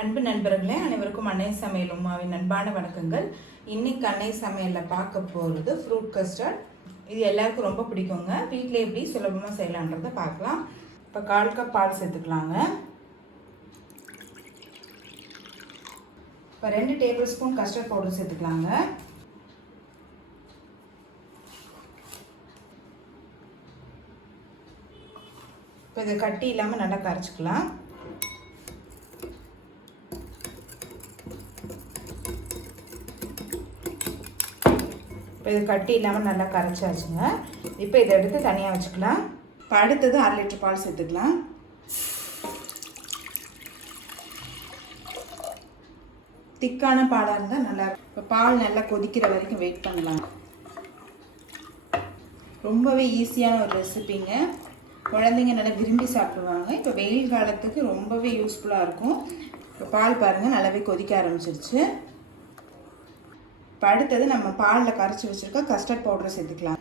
அன்பு நண்பர்களே, அனைவருக்கும் அன்னை சமையல் உமாவின் அன்பான வணக்கங்கள். இன்னைக்கு அன்னை சமையலில் பார்க்க போகிறது ஃப்ரூட் கஸ்டர்ட். இது எல்லாருக்கும் ரொம்ப பிடிக்குங்க. வீட்டில் எப்படி சுலபமாக செய்யலான்றதை பார்க்கலாம். இப்போ 1/4 கப் பால் சேர்த்துக்கலாங்க. இப்போ 2 டேபிள் ஸ்பூன் கஸ்டர்ட் பவுடர் சேர்த்துக்கலாங்க. இப்போ இதை கட்டி இல்லாமல் நல்லா கரைச்சிக்கலாம். இப்போ இது கட்டி இல்லாமல் நல்லா கரைச்சாச்சுங்க. இப்போ இதை எடுத்து தனியாக வச்சுக்கலாம். இப்போ அடுத்தது 1/2 லிட்டர் பால் சேர்த்துக்கலாம். திக்கான பாலாக இருந்தால் நல்லா. இப்போ பால் நல்லா கொதிக்கிற வரைக்கும் வெயிட் பண்ணலாம். ரொம்பவே ஈஸியான ஒரு ரெசிபிங்க. குழந்தைங்க நல்லா விரும்பி சாப்பிடுவாங்க. இப்போ வெயில் காலத்துக்கு ரொம்பவே யூஸ்ஃபுல்லாக இருக்கும். இப்போ பால் பாருங்கள் நல்லாவே கொதிக்க ஆரம்பிச்சிருச்சு. இப்போ அடுத்தது நம்ம பாலில் கரைச்சி வச்சுருக்க கஸ்டர்ட் பவுடரை சேர்த்துக்கலாம்.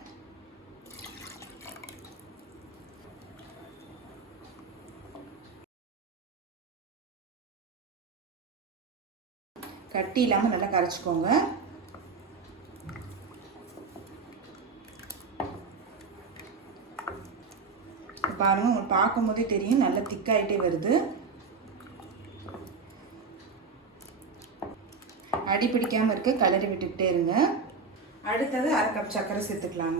கட்டி இல்லாமல் நல்லா கரைச்சிக்கோங்க. பாருங்கள், உங்களுக்கு பார்க்கும் போதே தெரியும் நல்லா திக்காயிட்டே வருது. அடி பிடிக்காமல் இருக்க கலரி விட்டுக்கிட்டே இருங்க. அடுத்தது 1/2 கப் சர்க்கரை சேர்த்துக்கலாம்.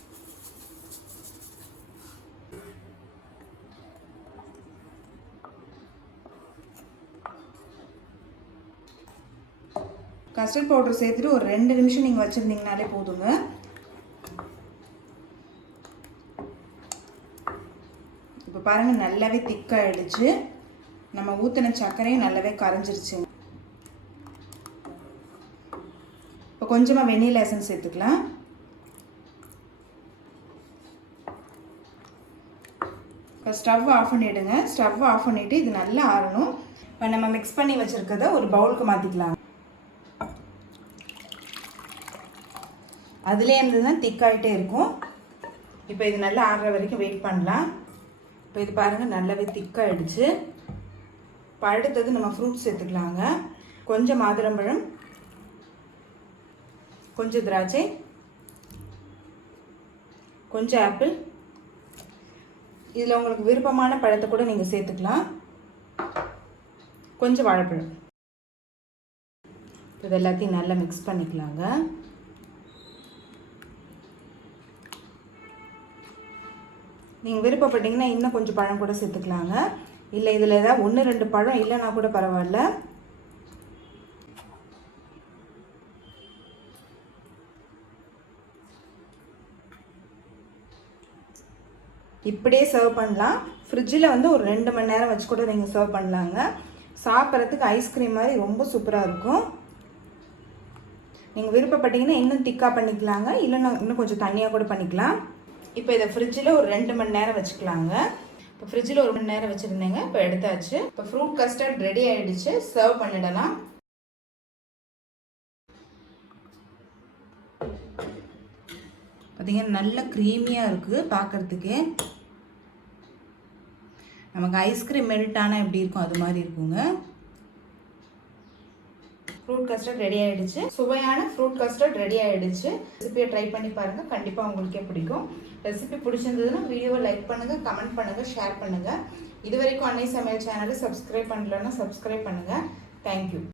கஸ்டர்ட் பவுடர் சேர்த்துட்டு ஒரு 2 நிமிஷம் நீங்கள் வச்சுருந்தீங்கனாலே போதுங்க. இப்போ பாருங்கள் நல்லாவே திக்காயிடுச்சு. நம்ம ஊற்றின சர்க்கரையும் நல்லாவே கரைஞ்சிருச்சு. இப்போ கொஞ்சமாக வெண்ணிலா எசன்ஸ் சேர்த்துக்கலாம். இப்போ ஸ்டவ் ஆஃப் பண்ணிவிடுங்க. ஸ்டவ் ஆஃப் பண்ணிவிட்டு இது நல்லா ஆறணும். இப்போ நம்ம மிக்ஸ் பண்ணி வச்சுருக்கதை ஒரு பவுலுக்கு மாற்றிக்கலாம். அதுலேயே இருந்ததுன்னா திக்காயிட்டே இருக்கும். இப்போ இது நல்லா ஆறுற வரைக்கும் வெயிட் பண்ணலாம். இப்போ இது பாருங்கள் நல்லாவே திக்காயிடுச்சு. இப்போ அடுத்தது நம்ம ஃப்ரூட்ஸ் சேர்த்துக்கலாங்க. கொஞ்சம் மாதுளம்பழம், கொஞ்சம் திராட்சை, கொஞ்சம் ஆப்பிள். இதில் உங்களுக்கு விருப்பமான பழத்தை கூட நீங்கள் சேர்த்துக்கலாம். கொஞ்சம் வாழைப்பழம். இது எல்லாத்தையும் நல்லா மிக்ஸ் பண்ணிக்கலாங்க. நீங்கள் விருப்பப்பட்டீங்கன்னா இன்னும் கொஞ்சம் பழம் கூட சேர்த்துக்கலாங்க. இல்லை இதில் ஏதாவது 1-2 பழம் இல்லைன்னா கூட பரவாயில்ல. இப்படியே சர்வ் பண்ணலாம். ஃப்ரிட்ஜில் ஒரு 2 மணி நேரம் வச்சு கூட நீங்கள் சர்வ் பண்ணலாங்க. சாப்பிட்றதுக்கு ஐஸ்கிரீம் மாதிரி ரொம்ப சூப்பராக இருக்கும். நீங்கள் விருப்பப்பட்டீங்கன்னா இன்னும் திக்காக பண்ணிக்கலாங்க. இல்லைன்னா இன்னும் கொஞ்சம் தண்ணியாக கூட பண்ணிக்கலாம். இப்போ இதை ஃப்ரிட்ஜில் ஒரு 2 மணி நேரம் வச்சுக்கலாங்க. இப்போ ஃப்ரிட்ஜில் 1 மணி நேரம் வச்சுருந்தேங்க. இப்போ எடுத்தாச்சு. இப்போ ஃப்ரூட் கஸ்டர்ட் ரெடி ஆகிடுச்சு. சர்வ் பண்ணிடலாம். பார்த்தீங்கன்னா நல்ல க்ரீமியாக இருக்குது பார்க்குறதுக்கே. நமக்கு ஐஸ்கிரீம் மெல்ட் ஆனால் எப்படி இருக்கும் அது மாதிரி இருக்குங்க. ஃப்ரூட் கஸ்டர்ட் ரெடி ஆகிடுச்சு. சுவையான ஃப்ரூட் கஸ்டர்ட் ரெடி ஆகிடுச்சு. ரெசிபியை ட்ரை பண்ணி பாருங்கள். கண்டிப்பாக உங்களுக்கே பிடிக்கும். ரெசிபி பிடிச்சிருந்ததுன்னா வீடியோவை லைக் பண்ணுங்கள், கமெண்ட் பண்ணுங்கள், ஷேர் பண்ணுங்கள். இது வரைக்கும் அன்னை சமையல் சேனலை சப்ஸ்கிரைப் பண்ணலன்னா சப்ஸ்கிரைப் பண்ணுங்கள். தேங்க்யூ.